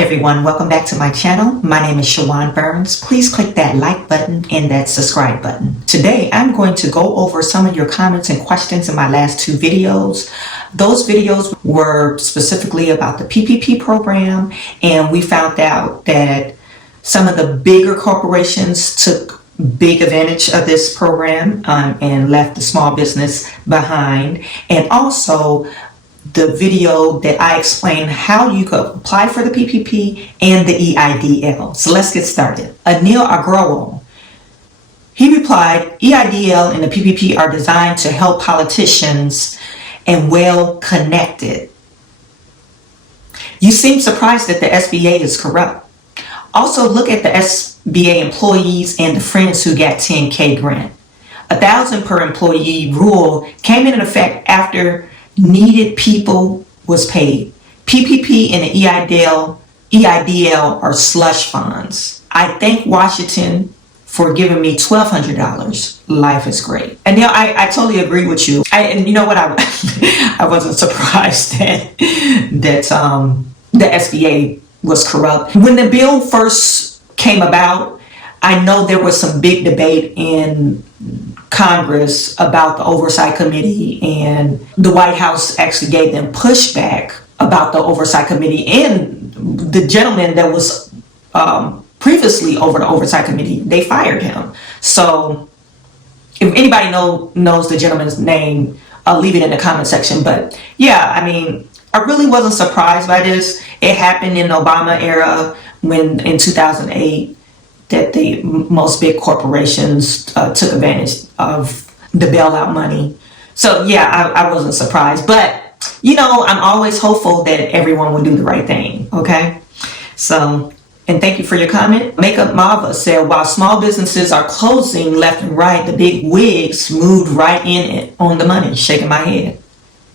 everyone, welcome back to my channel. My name is Chawanne Burns. Please click that like button and that subscribe button. Today I'm going to go over some of your comments and questions in my last two videos. Those videos were specifically about the PPP program, and we found out that some of the bigger corporations took big advantage of this program and left the small business behind. And also the video that I explained how you could apply for the PPP and the EIDL. So let's get started. Anil Agrawal, he replied, EIDL and the PPP are designed to help politicians and well-connected. You seem surprised that the SBA is corrupt. Also look at the SBA employees and the friends who got 10K grant. $1,000 per employee rule came into effect after needed people was paid. PPP and the EIDL are slush funds. I thank Washington for giving me $1,200. Life is great. And now I totally agree with you. And you know what? I wasn't surprised that the SBA was corrupt. When the bill first came about, I know there was some big debate in Congress about the Oversight Committee, and the White House actually gave them pushback about the Oversight Committee, and the gentleman that was previously over the Oversight Committee, they fired him. So if anybody knows the gentleman's name, I'll leave it in the comment section. But yeah, I mean, I really wasn't surprised by this. It happened in the Obama era when in 2008 that the most big corporations took advantage of the bailout money. So yeah, I wasn't surprised. But, you know, I'm always hopeful that everyone will do the right thing, okay? So, and thank you for your comment. Makeup Mava said, while small businesses are closing left and right, the big wigs moved right in it on the money, shaking my head.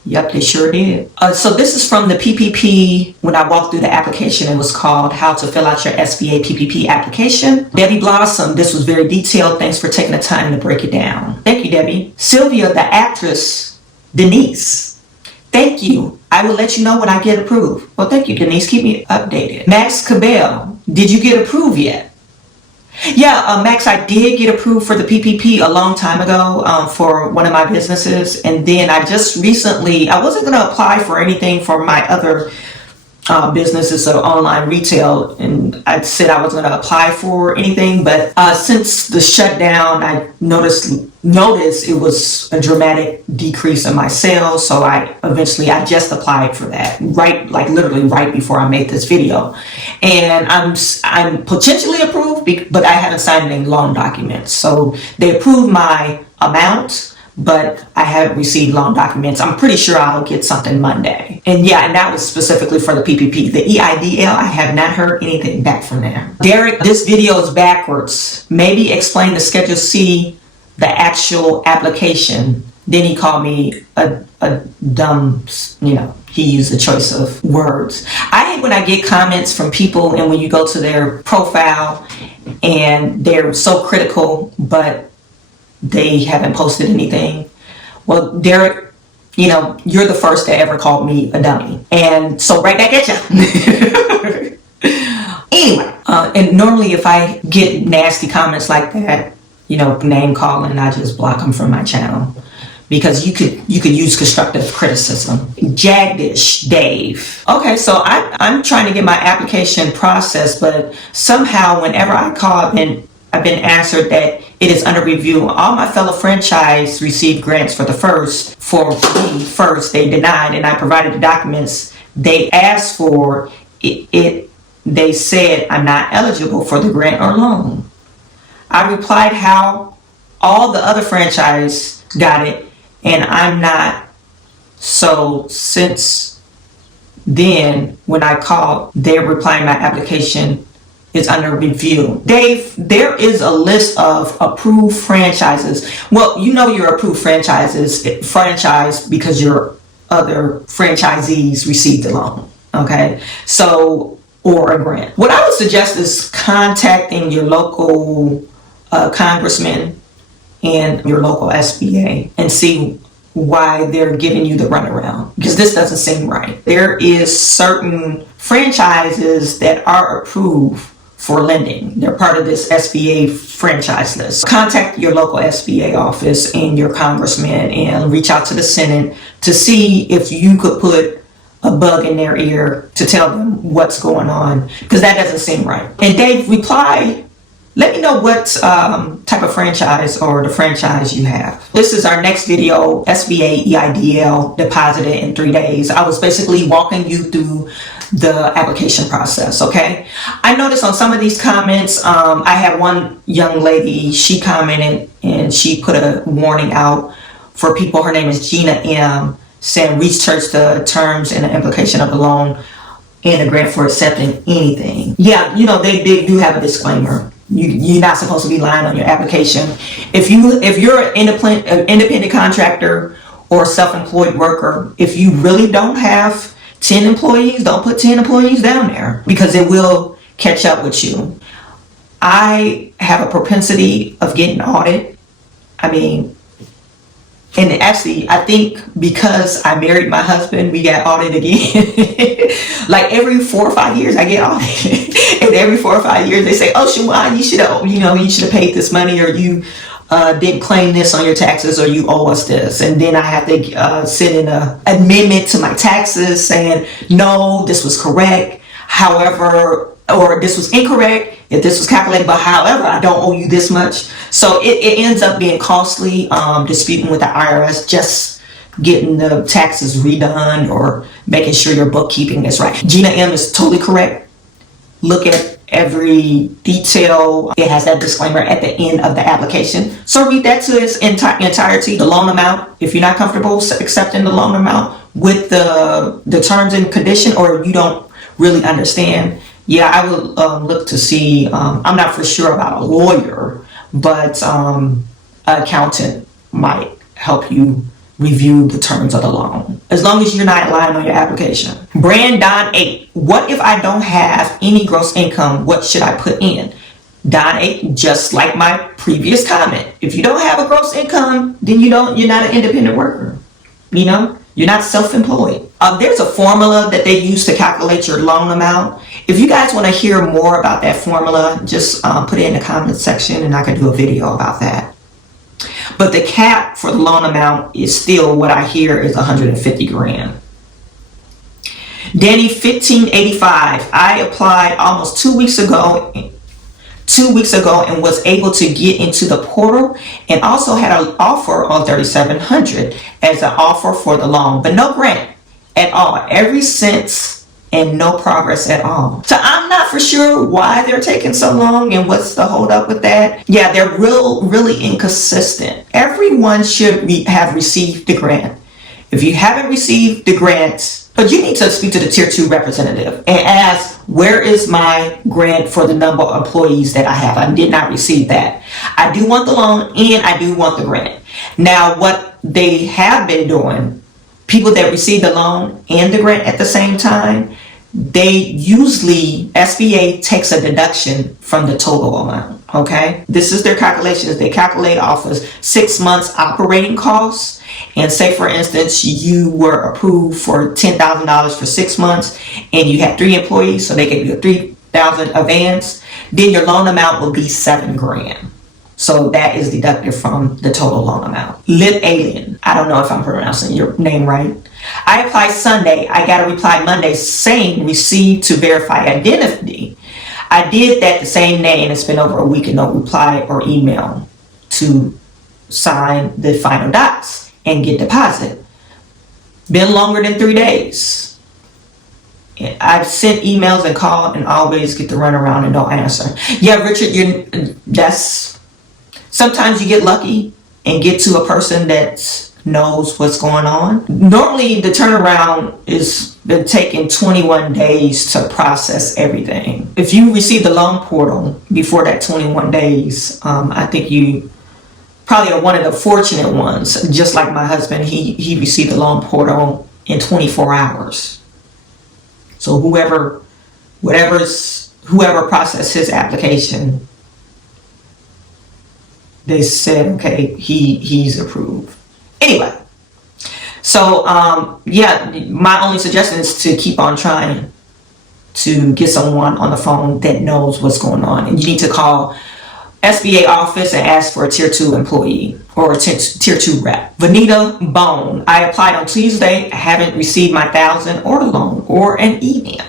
Yep, they sure did. So this is from the PPP. When I walked through the application, it was called How to Fill Out Your SBA PPP Application. Debbie Blossom, this was very detailed. Thanks for taking the time to break it down. Thank you, Debbie. Sylvia, the actress, Denise. Thank you. I will let you know when I get approved. Well, thank you, Denise. Keep me updated. Max Cabell, did you get approved yet? Yeah, Max, I did get approved for the PPP a long time ago for one of my businesses. And then I just recently, I wasn't going to apply for anything for my other businesses of online retail. And I said I wasn't going to apply for anything. But since the shutdown, I noticed it was a dramatic decrease in my sales. So I just applied for that literally right before I made this video. And I'm potentially approved, but I haven't signed any loan documents. So they approved my amount, but I haven't received loan documents. I'm pretty sure I'll get something Monday. And yeah, and that was specifically for the PPP. The EIDL, I have not heard anything back from them. Derek, this video is backwards. Maybe explain the Schedule C, the actual application. Then he called me a dumb, he used a choice of words. I hate when I get comments from people and when you go to their profile and they're so critical, but they haven't posted anything. Well, Derek, you're the first that ever called me a dummy. And so right back at you. Anyway, and normally if I get nasty comments like that, name calling, I just block them from my channel. Because you could use constructive criticism. Jagdish Dave. Okay, so I'm trying to get my application processed, but somehow whenever I call, I've been answered that it is under review. All my fellow franchise received grants for the first. For me, first, they denied, and I provided the documents they asked for. They said I'm not eligible for the grant or loan. I replied how all the other franchise got it, and I'm not. So since then, when I called, they're replying my application is under review. Dave, there is a list of approved franchises. Well, you're approved franchise because your other franchisees received the loan. Okay, so, or a grant. What I would suggest is contacting your local congressman and your local SBA and see why they're giving you the runaround, because this doesn't seem right. There is certain franchises that are approved for lending. They're part of this SBA franchise list. Contact your local SBA office and your congressman and reach out to the Senate to see if you could put a bug in their ear to tell them what's going on, because that doesn't seem right. And Dave, reply. Let me know what type of franchise or the franchise you have. This is our next video, SBA EIDL deposited in 3 days. I was basically walking you through the application process, okay? I noticed on some of these comments, I had one young lady, she commented and she put a warning out for people. Her name is Gina M, saying research the terms and the implication of the loan and the grant for accepting anything. Yeah, you know, they do have a disclaimer. You're not supposed to be lying on your application. If you're an independent contractor or self-employed worker, if you really don't have 10 employees, don't put 10 employees down there, because it will catch up with you. I have a propensity of getting audited. I mean, and actually, I think because I married my husband, we got audited again. Like every 4 or 5 years, I get audited. And every 4 or 5 years, they say, "Oh, Chawanne, you should have paid this money, or you didn't claim this on your taxes, or you owe us this." And then I have to send in an amendment to my taxes saying, "No, this was correct. However, or this was incorrect. If this was calculated, but however, I don't owe you this much." So it ends up being costly, disputing with the IRS, just getting the taxes redone or making sure your bookkeeping is right. Gina M is totally correct. Look at every detail. It has that disclaimer at the end of the application. So read that to its entirety. The loan amount, if you're not comfortable accepting the loan amount with the terms and condition, or you don't really understand, yeah, I would look to see, I'm not for sure about a lawyer, but an accountant might help you review the terms of the loan, as long as you're not lying on your application. Brand Don 8, what if I don't have any gross income? What should I put in? Don 8, just like my previous comment, if you don't have a gross income, then you're not an independent worker. You know, you're not self-employed. There's a formula that they use to calculate your loan amount. If you guys want to hear more about that formula, just put it in the comment section and I can do a video about that. But the cap for the loan amount is still, what I hear, is 150 grand. Danny 1585, I applied almost 2 weeks ago and was able to get into the portal, and also had an offer on 3,700 as an offer for the loan, but no grant at all, every cent, and no progress at all. So I'm not for sure why they're taking so long and what's the hold up with that. Yeah, they're really inconsistent. Everyone should have received the grant. If you haven't received the grant, but you need to speak to the tier 2 representative and ask, where is my grant for the number of employees that I have? I did not receive that. I do want the loan and I do want the grant. Now, what they have been doing, people that receive the loan and the grant at the same time, they usually, SBA takes a deduction from the total amount, okay? This is their calculations. They calculate off of 6 months operating costs. And say, for instance, you were approved for $10,000 for 6 months and you had 3 employees, so they gave you a $3,000 advance, then your loan amount will be 7 grand. So that is deducted from the total loan amount. Lit Alien, I don't know if I'm pronouncing your name right. I applied Sunday. I got a reply Monday saying received to verify identity. I did that the same day, and it's been over a week and no reply or email to sign the final docs and get deposit. Been longer than 3 days. I've sent emails and called and always get the runaround and don't answer. Yeah, Richard, sometimes you get lucky and get to a person that knows what's going on. Normally the turnaround is been taking 21 days to process everything. If you receive the loan portal before that 21 days, I think you probably are one of the fortunate ones. Just like my husband, he received the loan portal in 24 hours. So whoever processed his application, they said, okay, he's approved. Anyway, so yeah, my only suggestion is to keep on trying. to get someone on the phone that knows what's going on. And you need to call SBA office and ask for a tier 2 employee or a tier 2 rep. Vanita Bone, I applied on Tuesday. I haven't received my $1,000 or a loan or an email.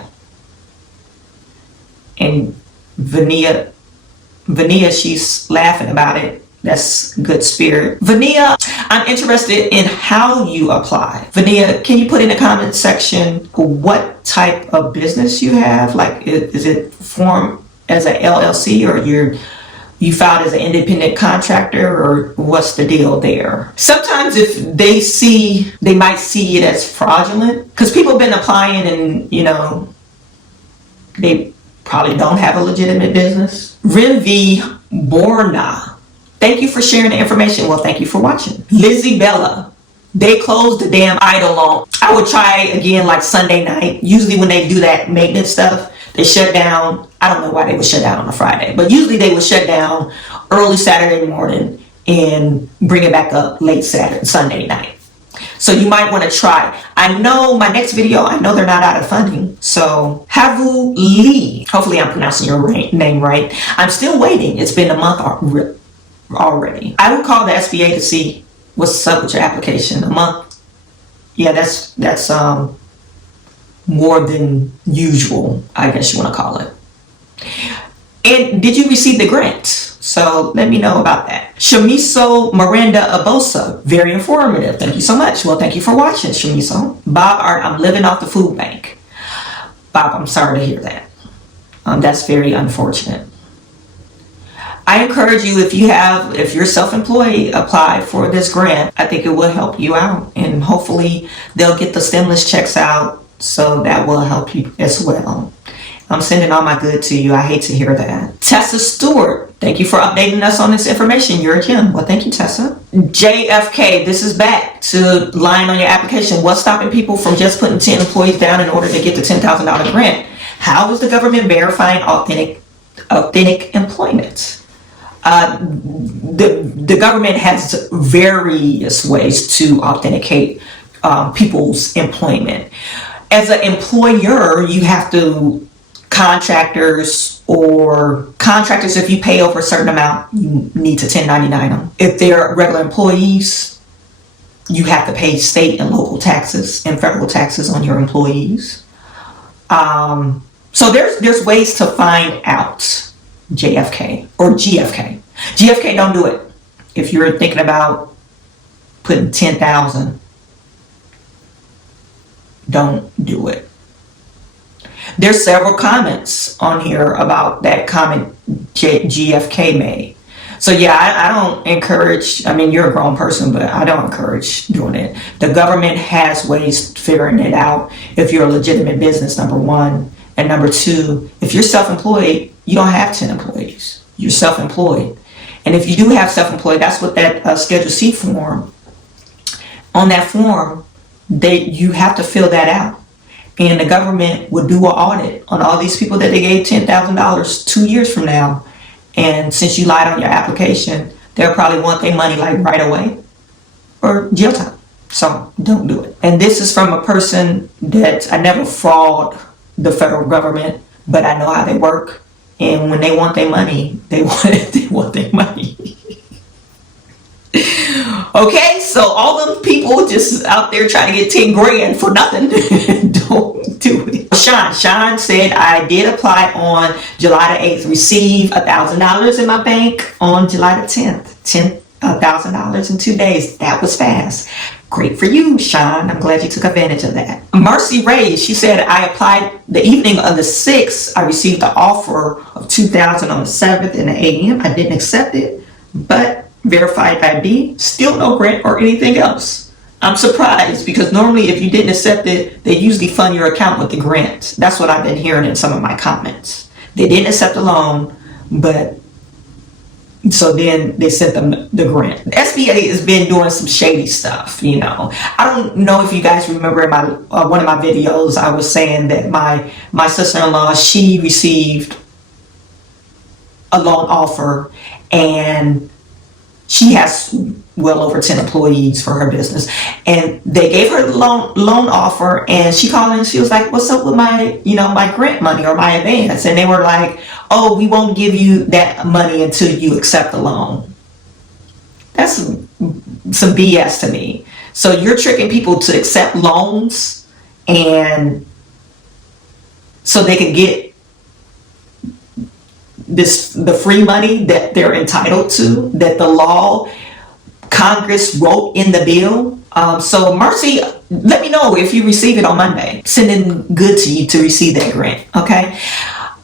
And Vanilla, she's laughing about it. That's good spirit. Vanilla, I'm interested in how you apply. Vanilla, can you put in the comment section what type of business you have? Like, is it formed as an LLC, or you filed as an independent contractor, or what's the deal there? Sometimes if they might see it as fraudulent, because people have been applying and, you know, they probably don't have a legitimate business. Renvi Borna, thank you for sharing the information. Well, thank you for watching. Lizzie Bella, they closed the damn EIDL loan. I would try again like Sunday night. Usually when they do that maintenance stuff, they shut down. I don't know why they would shut down on a Friday, but usually they would shut down early Saturday morning and bring it back up late Sunday night. So you might want to try. I know my next video, I know they're not out of funding. So Havu Lee, hopefully I'm pronouncing your name right. I'm still waiting. It's been a month already. I would call the SBA to see what's up with your application. A month. Yeah, that's more than usual, I guess you want to call it. And did you receive the grant? So let me know about that. Shamiso Miranda Abosa, very informative. Thank you so much. Well, thank you for watching, Shamiso. Bob Art, I'm living off the food bank. Bob, I'm sorry to hear that. That's very unfortunate. I encourage you, if you're self-employed, apply for this grant. I think it will help you out, and hopefully they'll get the stimulus checks out, so that will help you as well. I'm sending all my good to you. I hate to hear that. Tessa Stewart, thank you for updating us on this information. You're a gem. Well, thank you, Tessa. JFK, this is back to lying on your application. What's stopping people from just putting 10 employees down in order to get the $10,000 grant? How is the government verifying authentic employment? The government has various ways to authenticate people's employment. As an employer, you have to contractors, if you pay over a certain amount, you need to 1099 them. If they're regular employees, you have to pay state and local taxes and federal taxes on your employees. So there's ways to find out. JFK or GFK. GFK, don't do it. If you're thinking about putting 10,000, don't do it. There's several comments on here about that comment GFK made. So yeah, I don't encourage, I mean, you're a grown person, but I don't encourage doing it. The government has ways of figuring it out if you're a legitimate business, number one. And number two, if you're self-employed, you don't have 10 employees. You're self-employed. And if you do have self-employed, that's what that Schedule C form, on that form, you have to fill that out. And the government would do an audit on all these people that they gave $10,000 2 years from now. And since you lied on your application, they'll probably want their money like right away or jail time. So don't do it. And this is from a person that I never fraud the federal government, but I know how they work. And when they want their money, they want their money. Okay, so all them people just out there trying to get 10 grand for nothing, don't do it. Sean said, I did apply on July the 8th, receive $1,000 in my bank on July the 10th, $1,000 in 2 days. That was fast. Great for you, Sean. I'm glad you took advantage of that. Mercy Ray, she said, I applied the evening of the 6th. I received the offer of $2,000 on the 7th in the AM. I didn't accept it, but verified by B, still no grant or anything else. I'm surprised because normally if you didn't accept it, they usually fund your account with the grant. That's what I've been hearing in some of my comments. They didn't accept the loan, but so then they sent them the grant. The SBA has been doing some shady stuff, you know. I don't know if you guys remember in my one of my videos, I was saying that my sister-in-law, she received a loan offer and she has well over 10 employees for her business. And they gave her the loan offer, and she called in and she was like, what's up with my, my grant money or my advance? And they were like, oh, we won't give you that money until you accept the loan. That's some BS to me. So you're tricking people to accept loans and so they can get the free money that they're entitled to, that the law Congress wrote in the bill. So Mercy, let me know if you receive it on Monday. Sending good to you to receive that grant. Okay.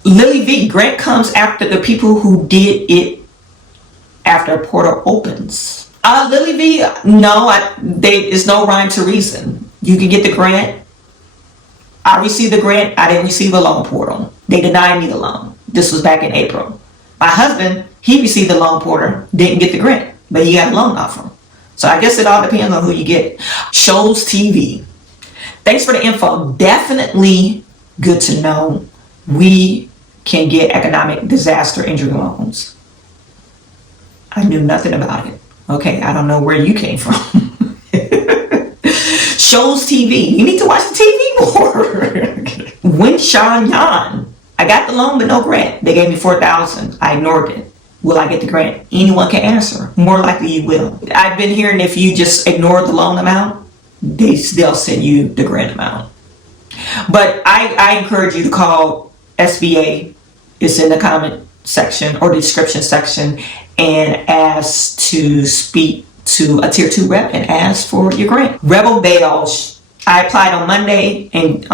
Lily V, grant comes after the people who did it after portal opens. Lily V, no, there's no rhyme to reason. You can get the grant. I received the grant. I didn't receive a loan portal. They denied me the loan. This was back in April. My husband, he received the loan portal, didn't get the grant, but he got a loan offer. So I guess it all depends on who you get. Shows TV. Thanks for the info. Definitely good to know. We can get economic disaster injury loans. I knew nothing about it. Okay, I don't know where you came from. Shows TV. You need to watch the TV more. When Chawanne, I got the loan but no grant. They gave me $4,000. I ignored it. Will I get the grant? Anyone can answer. More likely you will. I've been hearing if you just ignore the loan amount, they'll send you the grant amount. But I encourage you to call SBA. It's in the comment section or the description section, and ask to speak to a tier 2 rep and ask for your grant. Rebel Bailouts. I applied on Monday and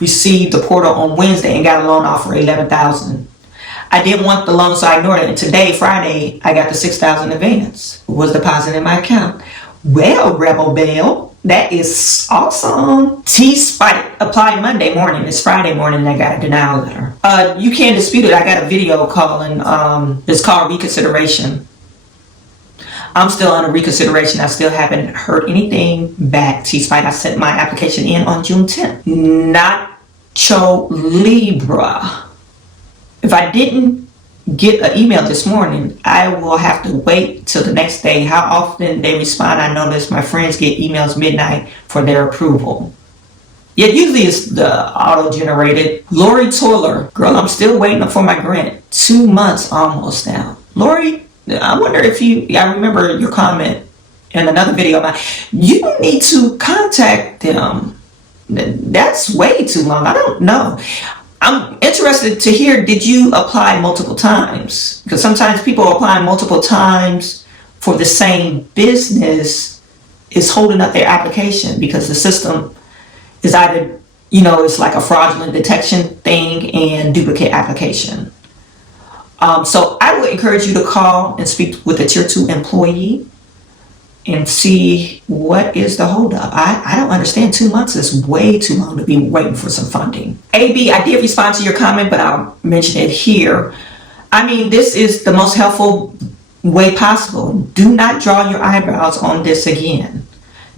received the portal on Wednesday and got a loan offer, $11,000. I didn't want the loan, so I ignored it. And today, Friday, I got the $6,000 advance. It was deposited in my account. Well, Rebel Bail, that is awesome. T-Spike applied Monday morning. It's Friday morning and I got a denial letter. You can't dispute it. I got a video calling. It's called Reconsideration. I'm still under reconsideration. I still haven't heard anything back. T-Spike, I sent my application in on June 10th. Nacho Libra. If I didn't get an email this morning, I will have to wait till the next day. How often they respond, I notice my friends get emails midnight for their approval. Yet usually it's the auto-generated. Lori Toiler. Girl, I'm still waiting for my grant. 2 months almost now. Lori, I wonder if I remember your comment in another video. You need to contact them. That's way too long. I don't know. I'm interested to hear, did you apply multiple times? Because sometimes people apply multiple times for the same business is holding up their application because the system is either, it's like a fraudulent detection thing and duplicate application. So I would encourage you to call and speak with a tier 2 employee and see what is the holdup. I don't understand. 2 months is way too long to be waiting for some funding. AB, I did respond to your comment, but I'll mention it here. I mean, this is the most helpful way possible. Do not draw your eyebrows on this again.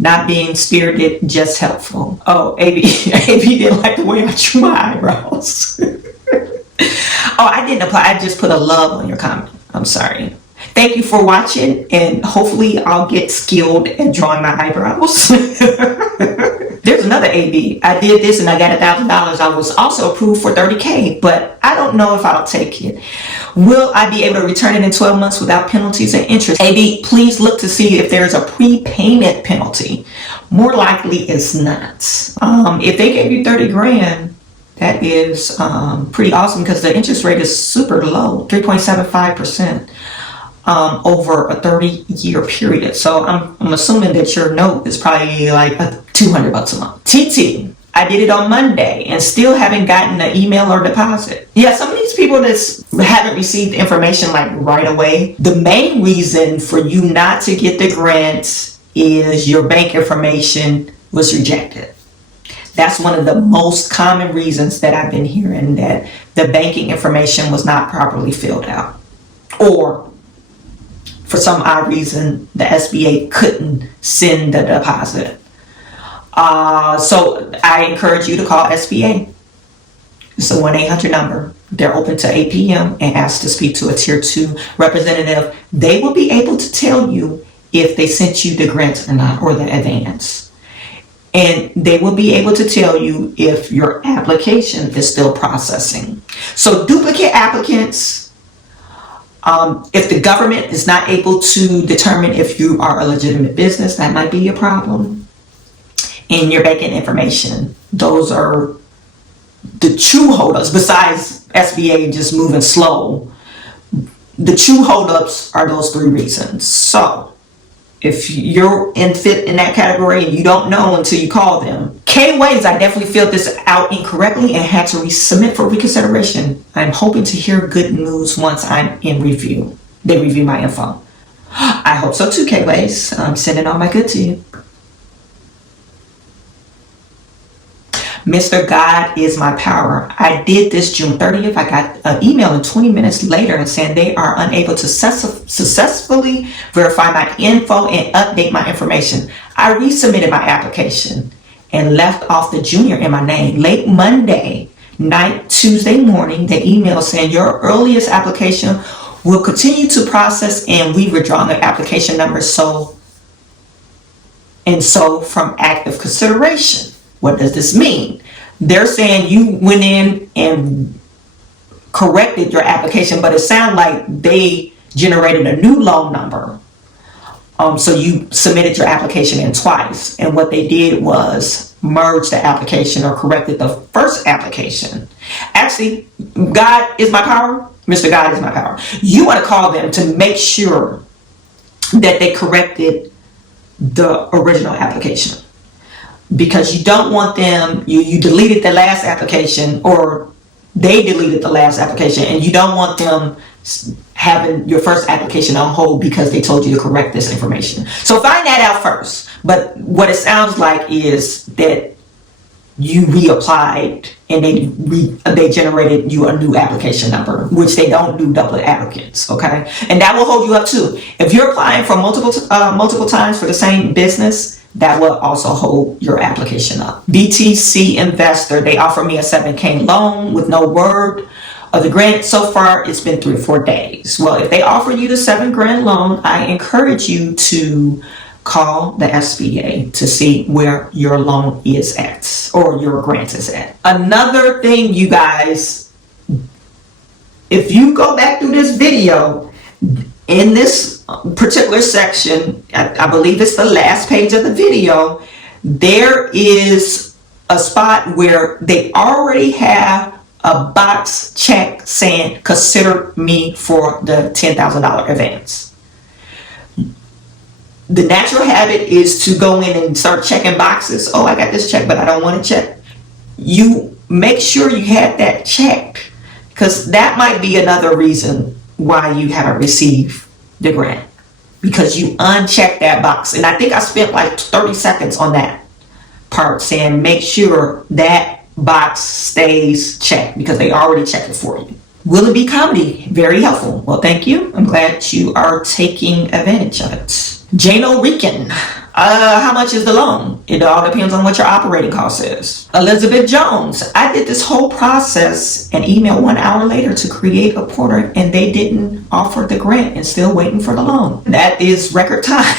Not being spirited, just helpful. Oh, AB didn't like the way I drew my eyebrows. Oh, I didn't apply. I just put a love on your comment. I'm sorry. Thank you for watching, and hopefully I'll get skilled at drawing my eyebrows. There's another AB. I did this and I got $1,000. I was also approved for $30K, but I don't know if I'll take it. Will I be able to return it in 12 months without penalties and interest? AB, please look to see if there's a prepayment penalty. More likely it's not. If they gave you 30 grand, that is pretty awesome because the interest rate is super low, 3.75%. Over a 30-year period. So I'm assuming that your note is probably like $200 a month. TT, I did it on Monday and still haven't gotten an email or deposit. Yeah, some of these people that haven't received information like right away. The main reason for you not to get the grant is your bank information was rejected. That's one of the most common reasons that I've been hearing, that the banking information was not properly filled out, or for some odd reason, the SBA couldn't send the deposit. So I encourage you to call SBA. It's a 1-800 number. They're open to 8 p.m. and ask to speak to a tier 2 representative. They will be able to tell you if they sent you the grant or not, or the advance. And they will be able to tell you if your application is still processing. So duplicate applicants, if the government is not able to determine if you are a legitimate business, that might be a problem. And your banking information, those are the true holdups. Besides SBA just moving slow, the true holdups are those 3 reasons. So if you're fit in that category and you don't know until you call them. K-Ways, I definitely filled this out incorrectly and had to resubmit for reconsideration. I'm hoping to hear good news once I'm in review. They review my info. I hope so too, K-Ways. I'm sending all my good to you. Mr. God is my power. I did this June 30th. I got an email in 20 minutes later and saying they are unable to successfully verify my info and update my information. I resubmitted my application and left off the junior in my name. Late Monday night, Tuesday morning, the email saying your earliest application will continue to process and we withdrawn the application number so from active consideration. What does this mean? They're saying you went in and corrected your application, but it sounds like they generated a new loan number. So you submitted your application in twice. And what they did was merge the application or corrected the first application. Actually, God is my power. Mr. God is my power. You want to call them to make sure that they corrected the original application. Because you don't want them, you deleted the last application or they deleted the last application and you don't want them having your first application on hold because they told you to correct this information. So find that out first. But what it sounds like is that you reapplied and they generated you a new application number, which they don't do double applicants, okay? And that will hold you up too. If you're applying for multiple times for the same business, that will also hold your application up. BTC Investor, they offer me a 7K loan with no word of the grant. So far, it's been 3 or 4 days. Well, if they offer you the $7,000 loan, I encourage you to call the SBA to see where your loan is at or your grant is at. Another thing, you guys, if you go back through this video, in this particular section, I believe it's the last page of the video, there is a spot where they already have a box check saying, consider me for the $10,000 advance. The natural habit is to go in and start checking boxes. Oh, I got this check, but I don't want to check. You make sure you had that checked, because that might be another reason why you haven't received the grant, because you unchecked that box. And I think I spent like 30 seconds on that part saying make sure that box stays checked, because they already checked it for you. Will it be comedy? Very helpful. Well, thank you. I'm glad you are taking advantage of it. Jano Rican, how much is the loan? It all depends on what your operating cost is. Elizabeth Jones, I did this whole process and emailed 1 hour later to create a portal and they didn't offer the grant and still waiting for the loan. That is record time.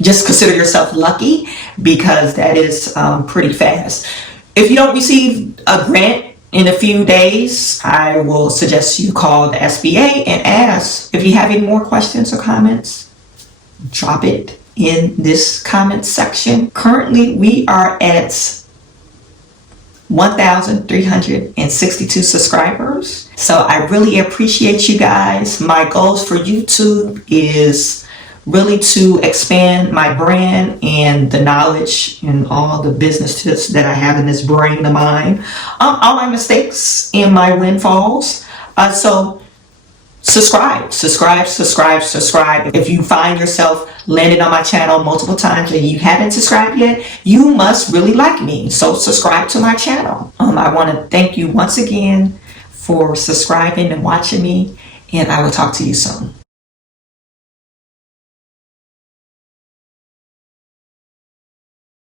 Just consider yourself lucky, because that is pretty fast. If you don't receive a grant in a few days, I will suggest you call the SBA and ask. If you have any more questions or comments, drop it in this comment section. Currently, we are at 1,362 subscribers. So I really appreciate you guys. My goals for YouTube is really to expand my brand and the knowledge and all the business tips that I have in this brain of mine. All my mistakes and my windfalls. So subscribe. If you find yourself landed on my channel multiple times and you haven't subscribed yet, you must really like me. So subscribe to my channel. I want to thank you once again for subscribing and watching me, and I will talk to you soon.